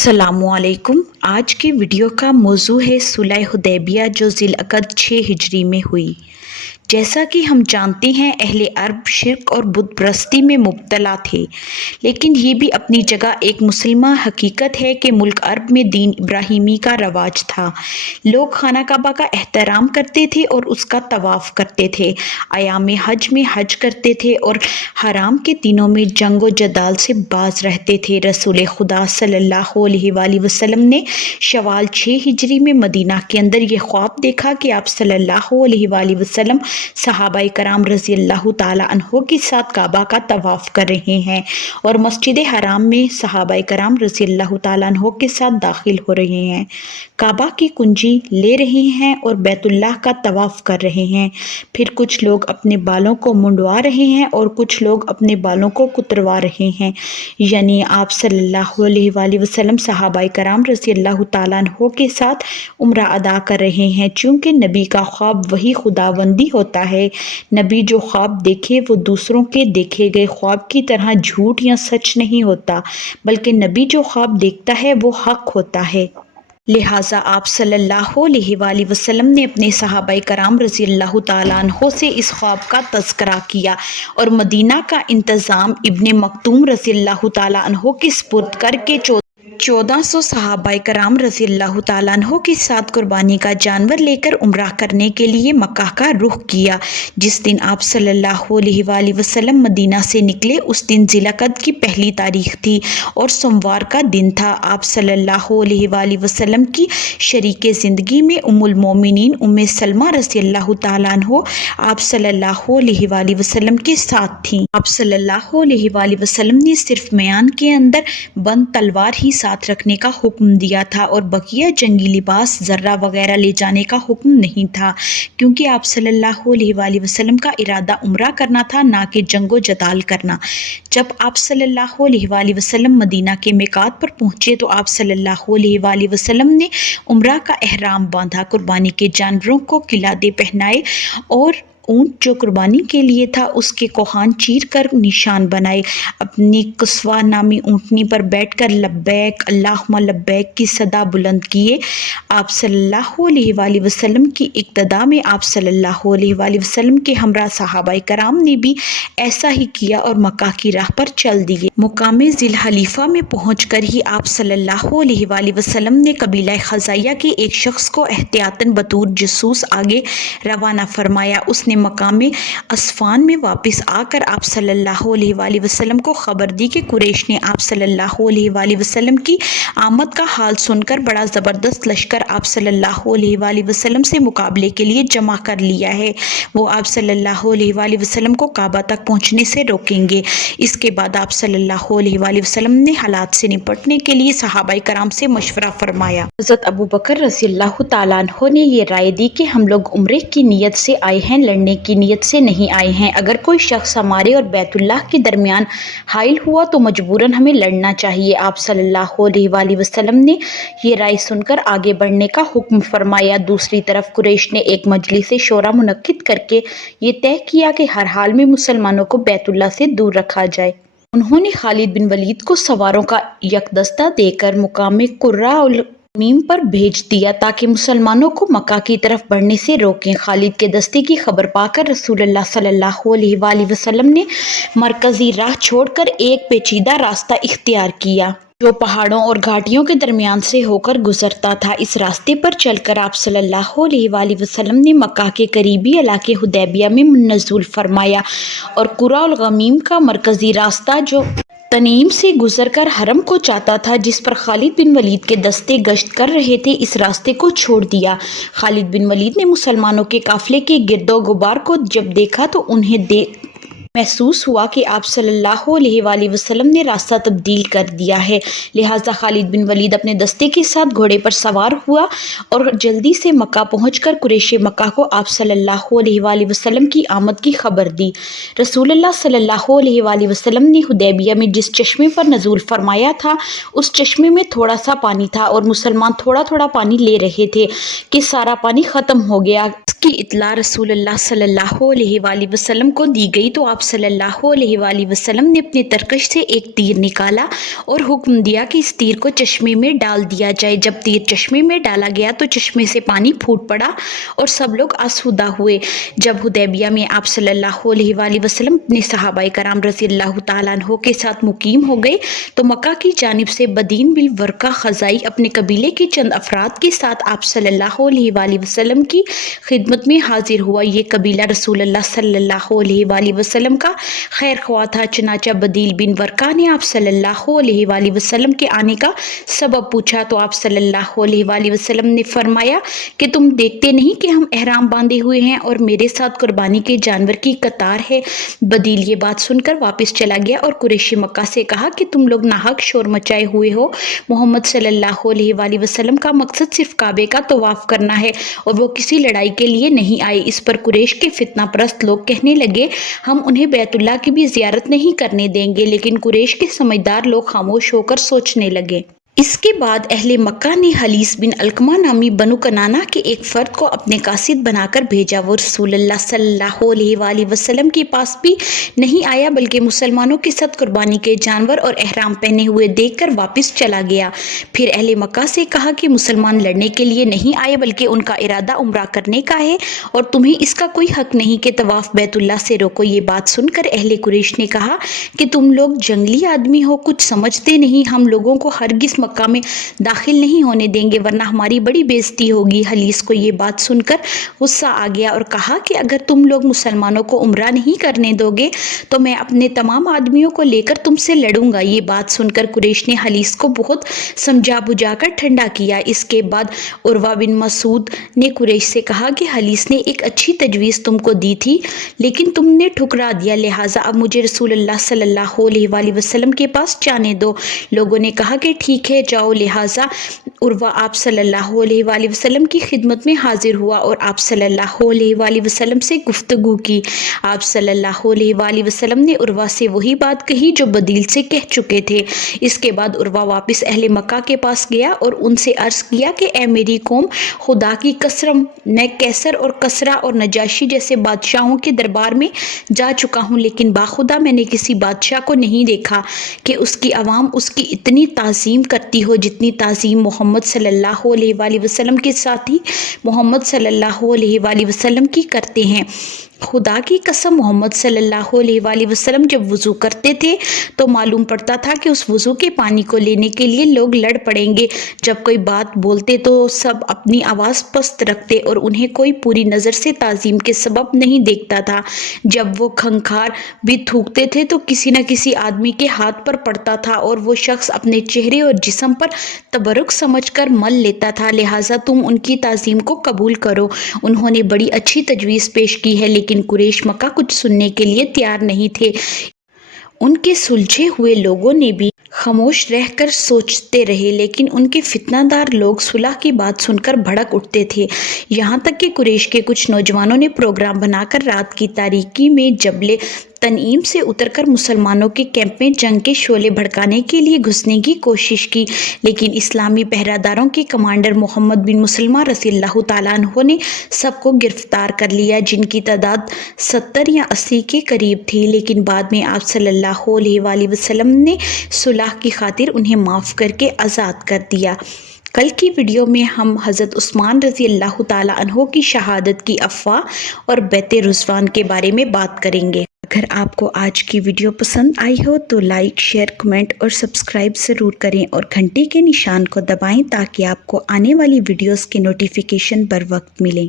अस्सलामु अलैकुम। आज की वीडियो का मौजू है सुलह हुदैबिया जो ज़िलअक़द 6 हिजरी में हुई। जैसा कि हम जानते हैं अहले अरब शिर्क और बुत परस्ती में मुब्तला थे, लेकिन ये भी अपनी जगह एक मुसलमान हकीकत है कि मुल्क अरब में दीन इब्राहिमी का रवाज था। लोग खाना काबा का एहतराम करते थे और उसका तवाफ़ करते थे, अयाम हज में हज करते थे और हराम के दिनों में जंग व जदाल से बाज रहते थे। रसूल खुदा सल्लल्लाहु अलैहि वसल्लम ने शवाल 6 हिजरी में मदीना के अंदर ये ख्वाब देखा कि आप सल्लल्लाहु अलैहि वसल्लम सहाबाए कराम रज़ी अल्लाह ताला अन्हो के साथ काबा का तवाफ़ कर रहे हैं और मस्जिद हराम में सहाबाए कराम रज़ी अल्लाह ताला अन्हो के साथ दाखिल हो रहे हैं, काबा की कुंजी ले रहे हैं और बैतुल्लाह का तवाफ़ कर रहे हैं। फिर कुछ लोग अपने बालों को मुंडवा रहे हैं और कुछ लोग अपने बालों को कुतरवा रहे हैं, यानी आप सल्लल्लाहु अलैहि वसल्लम सहाबाए कराम रज़ी अल्लाह ताला अन्हो के साथ उम्रा अदा कर रहे हैं। चूँकि नबी का ख्वाब वही खुदाबंदी होता है, नबी जो ख्वाब देखे वो दूसरों के देखे गए ख्वाब की तरह झूठ या सच नहीं होता, बल्कि नबी जो ख्वाब देखता है वो हक होता है। लिहाजा आप सल्लल्लाहु अलैहि वसल्लम ने अपने सहाबाए कराम रज़ी अल्लाह ताला अन्हो से इस ख्वाब का तज़किरा किया और मदीना का इंतज़ाम इब्ने मक्तूम रज़ी अल्लाह ताला अन्हो के सुपुर्द करके 1400 सहाबाए कराम रज़ी अल्लाह ताला अन्हो के साथ कुर्बानी का जानवर लेकर उम्रा करने के लिए मक्का का रुख किया। जिस दिन आप सल्लल्लाहु अलैहि वसल्लम मदीना से निकले उस दिन ज़िलअक़द की पहली तारीख थी और सोमवार का दिन था। आप सल्लल्लाहु अलैहि वसल्लम की शरीके ज़िंदगी में उम्मुल मोमिनीन उम्मे सलमा रज़ी अल्लाह ताला अन्हो आप सल्लल्लाहु अलैहि वसल्लम के साथ थीं। आप सल्लल्लाहु अलैहि वसल्लम ने सिर्फ म्यान के अंदर बंद तलवार ही साथ रखने का हुक्म दिया था और बकिया जंगी लिबास जर्रा वगैरह ले जाने का हुक्म नहीं था, क्योंकि आप सल्लल्लाहु अलैहि वसल्लम का इरादा उम्रा करना था, ना कि जंगो जदाल करना। जब आप सल्लल्लाहु अलैहि वसल्लम मदीना के मिकात पर पहुंचे तो आप सल्लल्लाहु अलैहि वसल्लम ने उम्रा का एहराम बांधा, कुर्बानी के जानवरों को किलादे पहनाए और ऊँट जो कुर्बानी के लिए था उसके कोहान चीर कर निशान बनाए। अपनी कुस्वा नामी ऊँटनी पर बैठकर लब्बैक अल्लाहुम्मा लब्बैक की सदा बुलंद किए। आप सल्लल्लाहु अलैहि वसल्लम की इक्तदा में आप सल्लल्लाहु अलैहि वसल्लम के हमरा सहाबाए कराम ने भी ऐसा ही किया और मक्का की राह पर चल दिए। मुकामे ज़िल हलीफ़ा में पहुँचकर ही आप सल्लल्लाहु अलैहि वसल्लम ने कबीला खज़ाइया के एक शख्स को एहतियातन बतौर जसूस आगे रवाना फरमाया। उसने मकामे अस्फान में वापस आकर आप सल्लल्लाहु अलैहि वसल्लम को खबर दी कि कुरैश ने आप सल्लल्लाहु अलैहि वसल्लम की आमद का हाल सुनकर बड़ा ज़बरदस्त लश्कर आप सल्लल्लाहु अलैहि वसल्लम से मुकाबले के लिए जमा कर लिया है। वो आप सल्लल्लाहु अलैहि वसल्लम को काबा तक पहुँचने से रोकेंगे। इसके बाद आप सल्लल्लाहु अलैहि वसल्लम ने हालात से निपटने के लिए सहाबाए कराम से मशवरा फरमाया। हज़रत अबू बकर रज़ी अल्लाह ताला अन्हो ने ये राय दी कि हम लोग उम्रे की नीयत से आए हैं, लड़ने की नीयत से नहीं आए हैं। अगर कोई शख्स हमारे और बैतुल्लाह के दरमियान हाइल हुआ तो मजबूरन हमें लड़ना चाहिए। आप सल्लल्लाहु अलैहि वसल्लम ने ये राय सुनकर आगे बढ़ने का हुक्म फरमाया। दूसरी तरफ कुरैश ने एक मजलिस शोरा मुनक्किद करके ये तय किया कि हर हाल में मुसलमानों को बैतुल्लाह से दूर रखा जाए। उन्होंने खालिद बिन वलीद को सवारों का यकदस्ता देकर मुकामे कुर्रा मीम पर भेज दिया ताकि मुसलमानों को मक्का की तरफ बढ़ने से रोकें। खालिद के दस्ते की खबर पाकर रसूलुल्लाह सल्लल्लाहु अलैहि वसल्लम ने मरकजी राह छोड़कर एक पेचीदा रास्ता इख्तियार किया जो पहाड़ों और घाटियों के दरमियान से होकर गुजरता था। इस रास्ते पर चलकर आप सल्लल्लाहु अलैहि वसल्लम ने मक्का के करीबी इलाके हुदैबिया में नज़ुल फरमाया और कुरा और गमीम का मरकजी रास्ता जो तनीम से गुजरकर हरम को चाहता था, जिस पर खालिद बिन वलीद के दस्ते गश्त कर रहे थे, इस रास्ते को छोड़ दिया। खालिद बिन वलीद ने मुसलमानों के काफिले के गिरदो गुबार को जब देखा तो उन्हें महसूस हुआ कि आप सल्लल्लाहु अलैहि वसल्लम ने रास्ता तब्दील कर दिया है। लिहाजा खालिद बिन वलीद अपने दस्ते के साथ घोड़े पर सवार हुआ और जल्दी से मक्का पहुंचकर कुरैश मक्का को आप सल्लल्लाहु अलैहि वसल्लम की आमद की खबर दी। रसूलुल्लाह सल्लल्लाहु अलैहि वसल्लम ने हुदैबिया में जिस चश्मे पर नज़ुल फरमाया था उस चश्मे में थोड़ा सा पानी था और मुसलमान थोड़ा थोड़ा पानी ले रहे थे कि सारा पानी ख़त्म हो गया। की इत्तला रसूल अल्लाह सल्लल्लाहु अलैहि वसल्लम को दी गई तो आप सल्लल्लाहु अलैहि वसल्लम ने अपने तरकश से एक तीर निकाला और हुक्म दिया कि इस तीर को चश्मे में डाल दिया जाए। जब तीर चश्मे में डाला गया तो चश्मे से पानी फूट पड़ा और सब लोग आसूदा हुए। जब हुदैबिया में आप सल्लल्लाहु अलैहि वसल्लम अपने सहाबाए कराम रज़ियल्लाहु ताला अन्हो के साथ मुकीम हो गए तो मक्का की जानिब से बदीन बिल वर्का खज़ाई अपने कबीले के चंद अफराद के साथ आप सल्लल्लाहु अलैहि वसल्लम की खिदमत में हाजिर हुआ। ये कबीला रसूल अल्लाह सल्लल्लाहु अलैहि वसल्लम का खैर ख्वाह था। चनाचा बदील बिन वर्का ने आप सल्लल्लाहु अलैहि वसल्लम के आने का सबब पूछा तो आप सल्लल्लाहु अलैहि वसल्लम ने फरमाया कि तुम देखते नहीं कि हम एहराम बांधे हुए हैं और मेरे साथ कुर्बानी के जानवर की कतार है। बदील ये बात सुनकर वापस चला गया और कुरैशी मक्का से कहा कि तुम लोग नाहक शोर मचाए हुए हो। मोहम्मद सल्लल्लाहु अलैहि वसल्लम का मकसद सिर्फ काबे का तवाफ करना है और वो किसी लड़ाई के लिए नहीं आए। इस पर कुरैश के फितना परस्त लोग कहने लगे हम उन्हें बैतुल्लाह की भी जियारत नहीं करने देंगे, लेकिन कुरैश के समझदार लोग खामोश होकर सोचने लगे। इसके बाद अहले मक्का ने हलीस बिन अलकमा नामी बनु कनाना के एक फ़र्द को अपने कासिद बनाकर भेजा। वो रसूल अल्लाह सल्लल्लाहु अलैहि वसल्लम के पास भी नहीं आया बल्कि मुसलमानों के साथ कुर्बानी के जानवर और एहराम पहने हुए देखकर वापस चला गया। फिर अहले मक्का से कहा कि मुसलमान लड़ने के लिए नहीं आए बल्कि उनका इरादा उम्रा करने का है और तुम्हें इसका कोई हक नहीं कि तवाफ बैतुल्लाह से रोको। ये बात सुनकर अहले कुरैश ने कहा कि तुम लोग जंगली आदमी हो, कुछ समझते नहीं, हम लोगों को हरगिज़ मक्का में दाखिल नहीं होने देंगे वरना हमारी बड़ी बेइज्जती होगी। हलीस को ये बात सुनकर गुस्सा आ गया और कहा कि अगर तुम लोग मुसलमानों को उम्रा नहीं करने दोगे तो मैं अपने तमाम आदमियों को लेकर तुमसे लड़ूंगा। ये बात सुनकर कुरैश ने हलीस को बहुत समझा बुझाकर ठंडा किया। इसके बाद उर्वा बिन मसूद ने कुरैश से कहा कि हलीस ने एक अच्छी तजवीज़ तुमको दी थी लेकिन तुमने ठुकरा दिया, लिहाजा अब मुझे रसूल अल्लाह सल्लल्लाहु अलैहि वसल्लम के पास जाने दो। लोगों ने कहा कि ठीक है जाओ। लिहाजा उर्वा आप सल्लल्लाहु अलैहि वसल्लम की खिदमत में हाजिर हुआ और आप सल्लल्लाहु अलैहि वसल्लम से गुफ्तगू की। आप सल्लल्लाहु अलैहि वसल्लम ने उर्वा से वही बात कही जो बदील से कह चुके थे। इसके बाद उर्वा वापस अहले मक्का के पास गया और उनसे अर्ज़ किया कि ए मेरी कौम, खुदा की कसम मैं कैसर और कसरा और नजाशी जैसे बादशाहों के दरबार में जा चुका हूँ लेकिन बाखुदा मैंने किसी बादशाह को नहीं देखा कि उसकी आवाम उसकी इतनी ताज़ीम करती हो जितनी ताज़ीम मोहम्मद सल्लल्लाहु अलैहि वसल्लम के साथी मोहम्मद सल्लल्लाहु अलैहि वसल्लम की करते हैं। खुदा की कसम मोहम्मद सल्लल्लाहु अलैहि वसल्लम जब वज़ू करते थे तो मालूम पड़ता था कि उस वज़ू के पानी को लेने के लिए लोग लड़ पड़ेंगे। जब कोई बात बोलते तो सब अपनी आवाज़ पस्त रखते और उन्हें कोई पूरी नज़र से ताज़ीम के सबब नहीं देखता था। जब वो खंखार भी थूकते थे तो किसी न किसी आदमी के हाथ पर पड़ता था और वो शख्स अपने चेहरे और जिस्म पर तबरुक समझकर मल लेता था। लिहाजा तुम उनकी ताज़ीम को कबूल करो। उन्होंने बड़ी अच्छी तजवीज़ पेश की है लेकिन कुरैश मक्का कुछ सुनने के लिए तैयार नहीं थे। उनके सुलझे हुए लोगों ने भी खामोश रहकर सोचते रहे लेकिन उनके फितनादार लोग सुलह की बात सुनकर भड़क उठते थे। यहाँ तक कि कुरैश के कुछ नौजवानों ने प्रोग्राम बनाकर रात की तारीकी में जबले तनईम से उतरकर मुसलमानों के कैंप में जंग के शोले भड़काने के लिए घुसने की कोशिश की, लेकिन इस्लामी पहरादारों के कमांडर मोहम्मद बिन मुसलमा रज़ियल्लाहु ताला अन्हु ने सबको गिरफ्तार कर लिया, जिनकी तादाद 70 या 80 के करीब थी। लेकिन बाद में आप सल्लल्लाहु अलैहि वसल्लम ने सुलह की खातिर उन्हें माफ़ करके आज़ाद कर दिया। कल की वीडियो में हम हज़रत उस्मान रज़ियल्लाहु ताला अन्हु की शहादत की अफ़वाह और बैत रुज़वान के बारे में बात करेंगे। अगर आपको आज की वीडियो पसंद आई हो तो लाइक, शेयर, कमेंट और सब्सक्राइब ज़रूर करें और घंटी के निशान को दबाएं ताकि आपको आने वाली वीडियोस के नोटिफिकेशन बर वक्त मिलें।